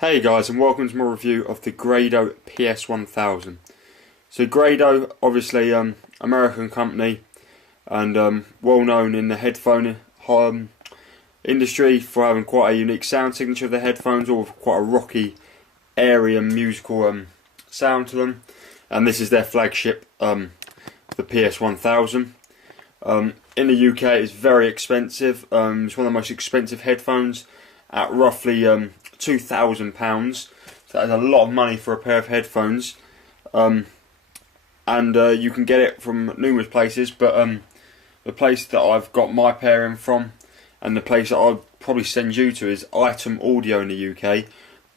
Hey guys, and welcome to my review of the Grado PS1000. So Grado, obviously American company, and well known in the headphone industry for having quite a unique sound signature of their headphones, or quite a rocky, airy and musical sound to them. And this is their flagship, the PS1000. In the UK it's very expensive. It's one of the most expensive headphones at roughly £2,000, so that is a lot of money for a pair of headphones, and you can get it from numerous places, but the place that I've got my pairing from, and the place that I'll probably send you to, is Item Audio in the UK,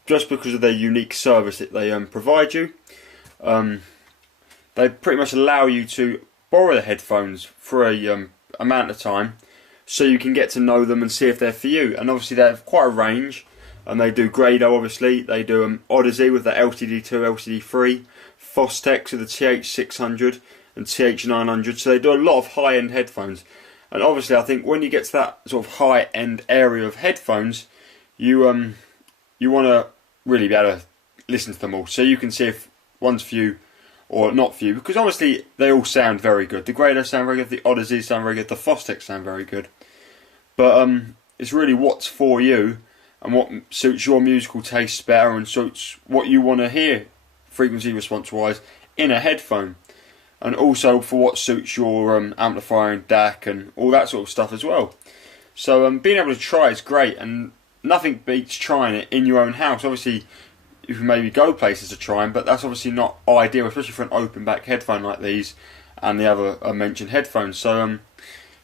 just because of their unique service that they provide you. They pretty much allow you to borrow the headphones for a amount of time, so you can get to know them and see if they're for you. And obviously they have quite a range, and they do Grado, obviously, they do Odyssey with the LCD2, LCD3, Fostex with the TH600 and TH900, so they do a lot of high-end headphones. And obviously I think when you get to that sort of high-end area of headphones, you want to really be able to listen to them all, so you can see if one's for you or not for you, because obviously they all sound very good. The Grado sound very good, the Odyssey sound very good, the Fostex sound very good, but it's really what's for you and what suits your musical tastes better and suits what you want to hear frequency response wise in a headphone, and also for what suits your amplifier and DAC and all that sort of stuff as well. So being able to try is great, and nothing beats trying it in your own house. Obviously you can maybe go places to try them, but that's obviously not ideal, especially for an open back headphone like these and the other mentioned headphones. So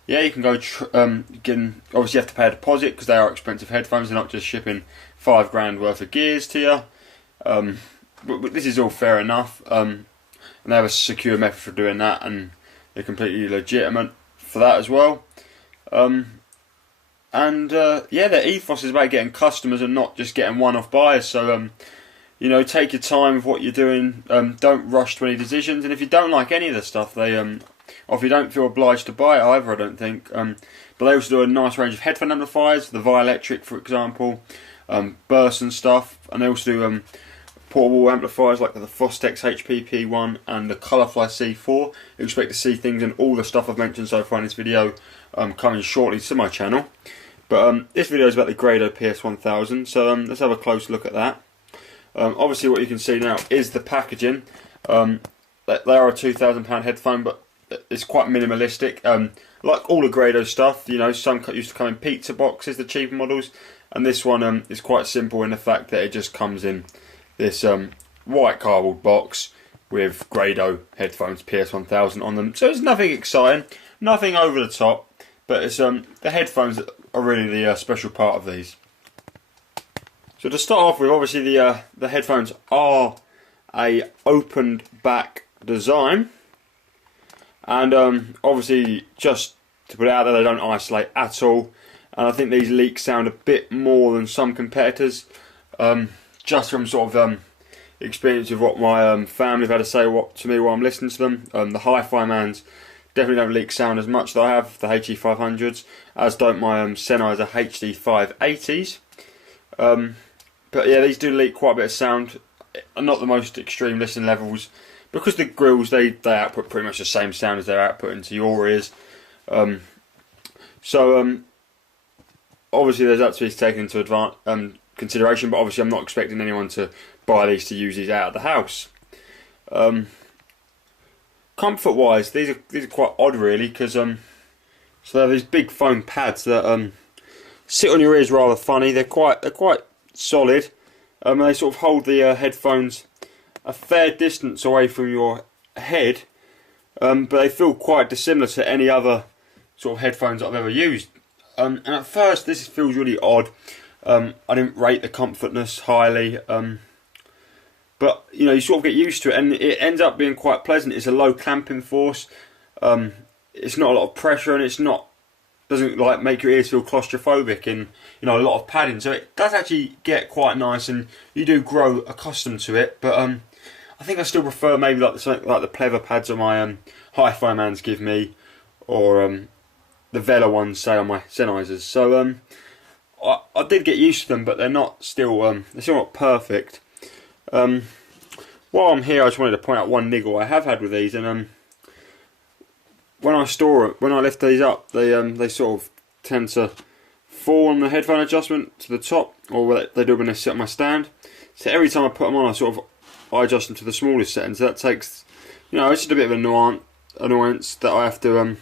yeah, you can go. Obviously you have to pay a deposit because they are expensive headphones. They're not just shipping £5 worth of gears to you. But this is all fair enough, and they have a secure method for doing that, and they're completely legitimate for that as well. Yeah, their ethos is about getting customers and not just getting one-off buyers. So you know, take your time with what you're doing. Don't rush to any decisions. And if you don't like any of the stuff, they or if you don't feel obliged to buy it either, I don't think. But they also do a nice range of headphone amplifiers, the Electric, for example, bursts and stuff. And they also do portable amplifiers like the Fostex HPP1 and the Colourfly C4. You expect to see things and all the stuff I've mentioned so far in this video coming shortly to my channel. But this video is about the Grado PS1000, so let's have a close look at that. Obviously what you can see now is the packaging. They are a £2,000 headphone, but it's quite minimalistic. Like all the Grado stuff, you know, some used to come in pizza boxes, the cheaper models, and this one is quite simple in the fact that it just comes in this white cardboard box with Grado headphones PS1000 on them. So it's nothing exciting, nothing over the top, but it's the headphones that are really the special part of these. So to start off with, obviously the headphones are a opened back design, and obviously just to put it out there, they don't isolate at all, and I think these leaks sound a bit more than some competitors, just from sort of experience of what my family have had to say to me while I'm listening to them. The hi-fi mans definitely don't leak sound as much as I have, the HE500s, as don't my Sennheiser HD580s. But yeah, these do leak quite a bit of sound, not the most extreme listen levels, because the grills, they output pretty much the same sound as they're outputting to your ears. Obviously there's that to be taken into consideration, but obviously I'm not expecting anyone to buy these to use these out of the house. Comfort wise, these are quite odd really, because so they have these big foam pads that sit on your ears rather funny. They're quite solid. They sort of hold the headphones a fair distance away from your head, but they feel quite dissimilar to any other sort of headphones that I've ever used. And at first this feels really odd. I didn't rate the comfortness highly, but you know, you sort of get used to it, and it ends up being quite pleasant. It's a low clamping force. It's not a lot of pressure, and doesn't like make your ears feel claustrophobic, and you know, a lot of padding. So it does actually get quite nice, and you do grow accustomed to it. But I think I still prefer maybe like something like the pleather pads on my hi-fi mans give me, or the Vela ones say on my Sennheisers. So I did get used to them, but they're still not perfect. While I'm here, I just wanted to point out one niggle I have had with these, and when I lift these up, they sort of tend to fall on the headphone adjustment to the top, or they do when they sit on my stand. So every time I put them on, I adjust them to the smallest setting. So that takes, it's just a bit of an annoyance that I have to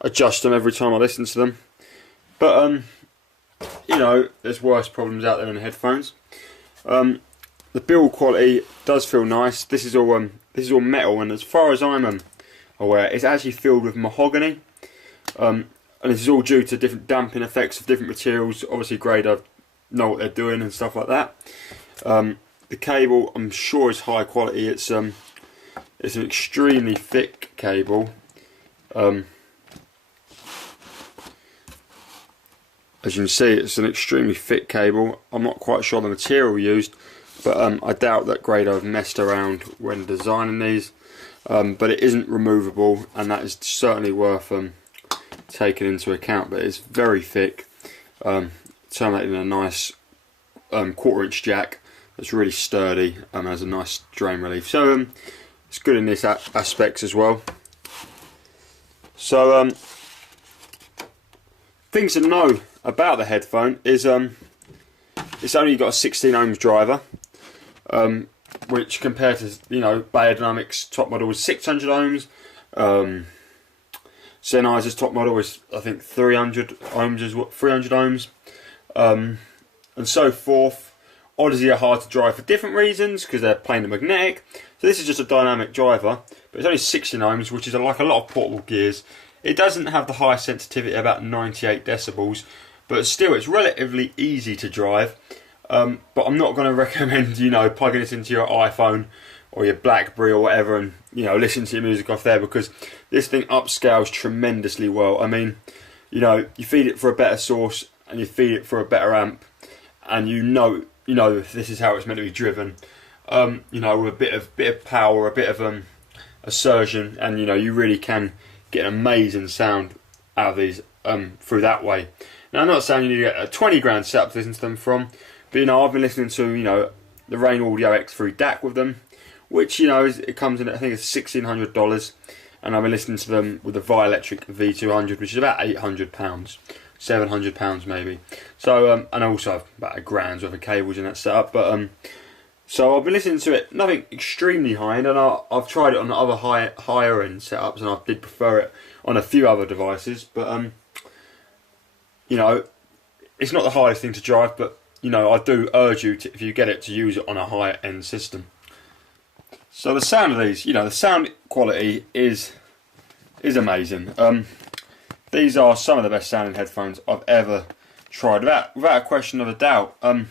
adjust them every time I listen to them. But there's worse problems out there in the headphones. The build quality does feel nice. This is all metal, and as far as I'm aware, it's actually filled with mahogany. And this is all due to different damping effects of different materials. Obviously, Grado know what they're doing and stuff like that. The cable, I'm sure, is high quality. It's an extremely thick cable. As you can see, it's an extremely thick cable. I'm not quite sure the material used, but I doubt that Grado have messed around when designing these. But it isn't removable, and that is certainly worth taking into account. But it's very thick, terminated in a nice 1/4-inch jack that's really sturdy and has a nice drain relief. So it's good in this aspects as well. So things to know about the headphone is it's only got a 16 ohms driver, which compared to Beyerdynamics top model is 600 ohms. Sennheiser's top model is, I think, 300 ohms, and so forth. Odyssey are hard to drive for different reasons because they're plain and magnetic. So this is just a dynamic driver, but it's only 16 ohms, which is like a lot of portable gears. It doesn't have the high sensitivity, about 98 decibels, but still it's relatively easy to drive. But I'm not going to recommend plugging it into your iPhone or your BlackBerry or whatever and listen to your music off there, because this thing upscales tremendously well. I mean, you feed it for a better source and you feed it for a better amp, and this is how it's meant to be driven. With a bit of power, a bit of assertion, and you really can get an amazing sound out of these through that way. Now, I'm not saying you need to get a 20 grand setup to listen to them from, but I've been listening to the Rain Audio X3 DAC with them, which it comes in at, I think it's $1,600, and I've been listening to them with the Vielectric V200, which is about £800, £700 maybe. So and also about a grand's worth of cables in that setup. But so I've been listening to it, nothing extremely high end, and I've tried it on the other higher end setups, and I did prefer it on a few other devices. But it's not the hardest thing to drive, but I do urge you to, if you get it, to use it on a higher end system. So the sound of these, the sound quality is amazing. These are some of the best sounding headphones I've ever tried, without a question of a doubt. So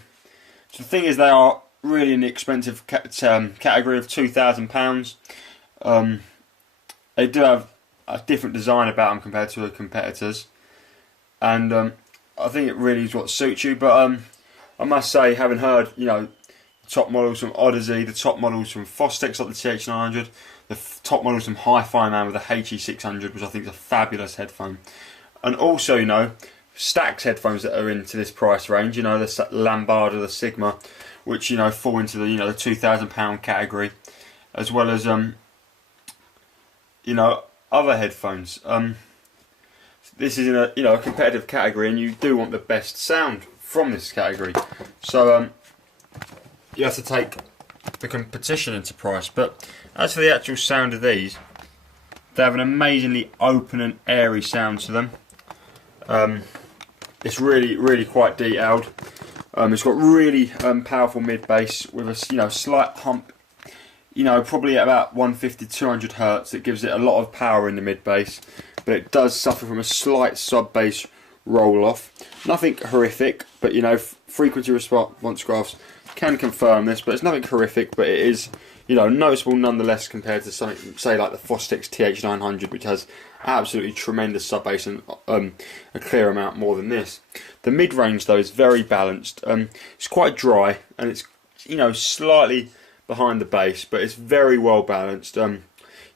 the thing is, they are really in the expensive category of £2,000. They do have a different design about them compared to the competitors, and I think it really is what suits you. But I must say, having heard top models from Odyssey, the top models from Fostex like the TH900, the top models from Hi-Fi Man with the HE600, which I think is a fabulous headphone, and also Stax headphones that are into this price range, the Lambada, the Sigma, which fall into the the £2,000 category, as well as other headphones. This is in a competitive category, and you do want the best sound from this category. So you have to take the competition into price. But as for the actual sound of these, they have an amazingly open and airy sound to them. It's really quite detailed. It's got really powerful mid bass with a slight hump. Probably at about 150-200 hertz. It gives it a lot of power in the mid bass, but it does suffer from a slight sub bass roll off. Nothing horrific, but frequency response graphs can confirm this, but it's nothing horrific, but it is noticeable nonetheless compared to something, say, like the Fostex TH900, which has absolutely tremendous sub bass and a clear amount more than this. The mid range though is very balanced. It's quite dry, and it's slightly behind the bass, but it's very well balanced.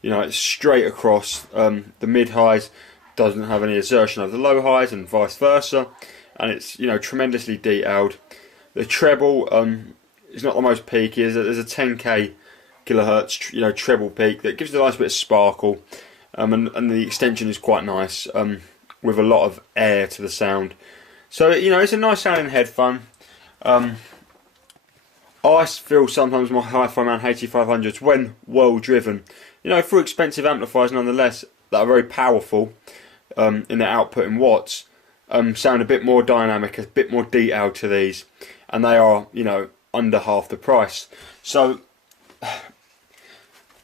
It's straight across. The mid highs doesn't have any assertion of the low highs, and vice versa. and it's, you know, tremendously detailed. The treble is not the most peaky. There's a 10k kilohertz, you know, treble peak that gives it a nice bit of sparkle, and the extension is quite nice, with a lot of air to the sound. So, you know, it's a nice sounding headphone. I feel sometimes my Hi-Fi Man HE500s, when well driven, you know, for expensive amplifiers nonetheless, that are very powerful in their output in watts, sound a bit more dynamic, a bit more detailed to these, and they are, you know, under half the price. So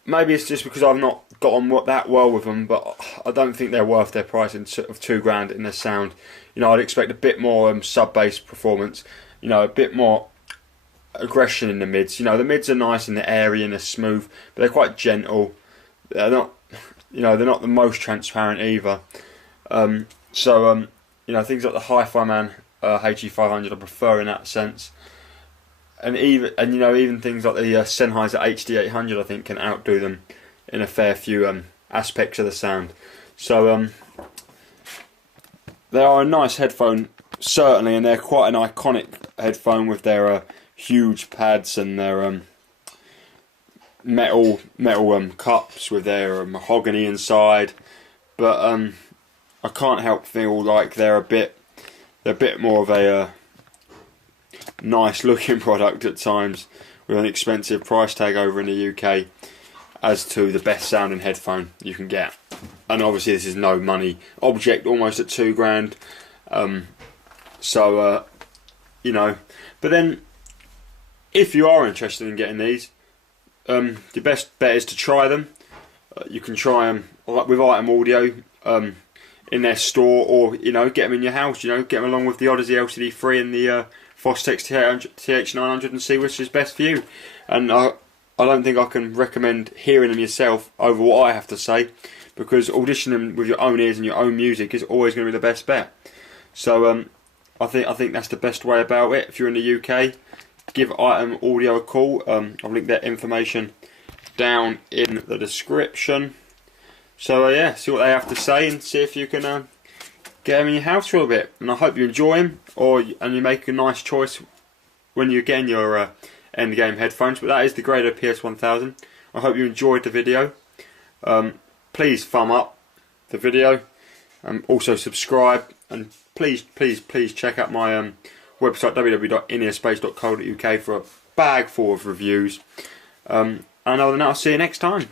maybe it's just because I've not got on that well with them, but I don't think they're worth their price of £2 in their sound. You know, I'd expect a bit more sub-bass performance, you know, a bit more aggression in the mids. You know, the mids are nice and they're airy and they're smooth, but they're quite gentle. They're not, you know, they're not the most transparent either. You know, things like the Hi-Fi Man HE500 I prefer in that sense. And you know, even things like the Sennheiser HD800 I think can outdo them in a fair few aspects of the sound. So they are a nice headphone, certainly, and they're quite an iconic headphone with their huge pads and their metal cups with their mahogany inside. But I can't help feel like they're a bit more of a nice looking product at times, with an expensive price tag over in the UK as to the best sounding headphone you can get. And obviously this is no money object, almost at £2 grand. You know, but then if you are interested in getting these, the best bet is to try them. You can try them with Item Audio in their store, or, you know, get them in your house. You know, get them along with the Odyssey LCD3 and the Fostex TH900 and see which is best for you. And I don't think I can recommend hearing them yourself over what I have to say, because auditioning with your own ears and your own music is always going to be the best bet. So I think that's the best way about it. If you're in the UK, give Item Audio a call. I'll link their information down in the description. So yeah, see what they have to say and see if you can get them in your house for a bit. And I hope you enjoy them, and you make a nice choice when you're getting your endgame headphones. But that is the Grado PS1000. I hope you enjoyed the video. Please thumb up the video, and also subscribe, and please check out my website www.inearspace.co.uk for a bag full of reviews. And other than that, I'll see you next time.